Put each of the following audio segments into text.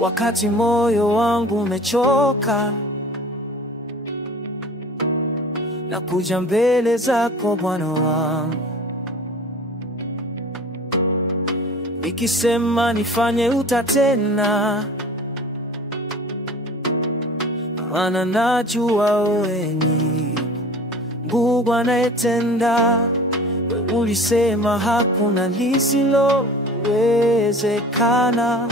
wakati moyo wangu umechoka, na kuja mbele zako Bwana wangu, nikisema nifanye utatenda, maana najua wewe ni Mungu anayetenda. Wewe ulisema hakuna lisilowezekana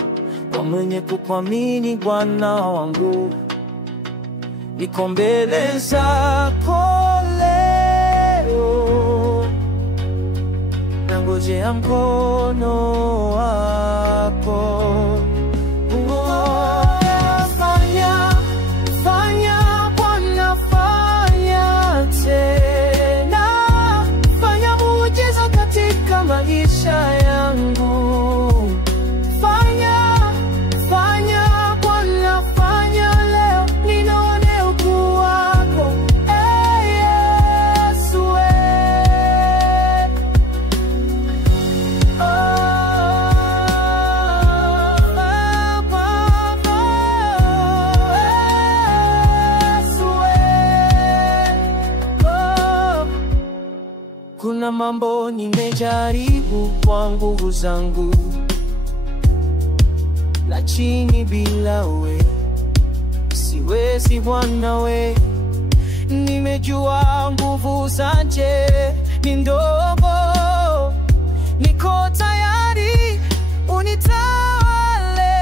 kwa mwenye kukuamini Bwana wangu. Niko mbele zako leo, nangojea mkono wako. Fanya Bwana, fanya tena, fanya muujiza katika maisha yangu. Fanya Bwana, fanya leo, ninaone ukuu wako. Yesu kuna mambo nimejaribu kwa nguvu zangu, lakini bila we siwezi Bwana we. Nimejua nguvu zanje ni ndogo, niko tayari unitawale.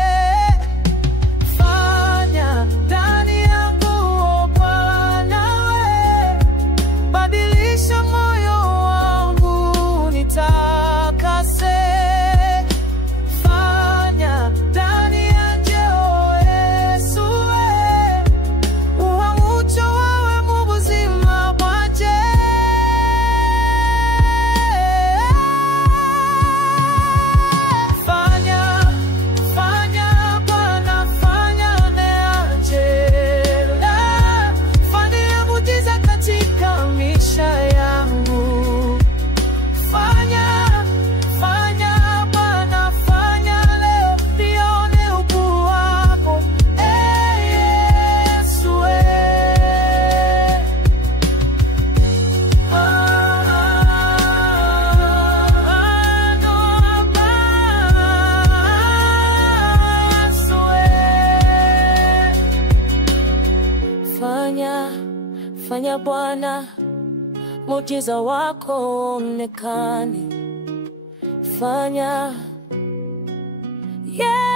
Fanya ndani yangu Bwana we, badilisha moyo wangu nitakase. Fanya ndani yangu Yesu we, uhamucho wewe mubuzima bwanje. Fanya Bwana, fanya neachela, fanya muujiza katika maisha yangu. Fanya Bwana, fanya leo, nione ukuu wako. Yesu we. Fanya Bwana, muujiza wako onekane. Fanya, yeah.